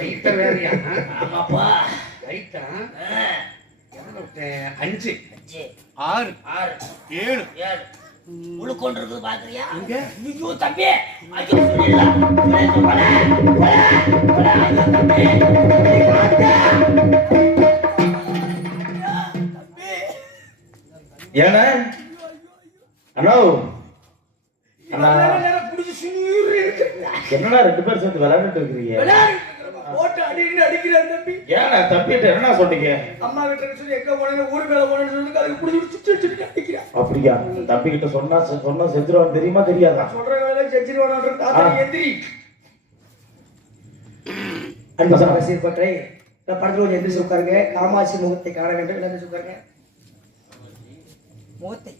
ரைட்ட வேறையா? ஆமாப்பா. ரைட்டா? எவ்வளவு விட்டேன்? 5 5 6 6 7 7 உழுக்கொண்டு இருக்குது பாக்குறியா? எங்க? ஐயோ தம்பி, ஐயோ சொல்லிடல. தம்பி ஏன்னா ஹலோ அண்ணா, என்னடா 2 பேரும் சேர்ந்து விளையாண்டுட்டு இருக்கிறீங்க? போட்டு அடின்னு அடிக்கிறார் தம்பி. ஏன்னா தம்பிட்டு என்ன சொன்னீங்க? அம்மா கிட்ட சொல்லி எங்க போனேன்னு ஊரு மேல போனேன்னு சொல்லி அதுக்கு புடிச்சு அடிக்கிறேன். அப்படியா? தம்பி கிட்ட சொன்னா செஞ்சிருவான்னு தெரியுமா தெரியாதா? சொல்ற வேலை செஞ்சிருவான். எந்திரி அன்பு ரசிகப்பட்டை படத்துல கொஞ்சம் எந்திரிச்சு உட்காருங்க. காமாட்சி முகத்தை காண வேண்டும். எல்லாம் உட்காருங்க. முகத்தை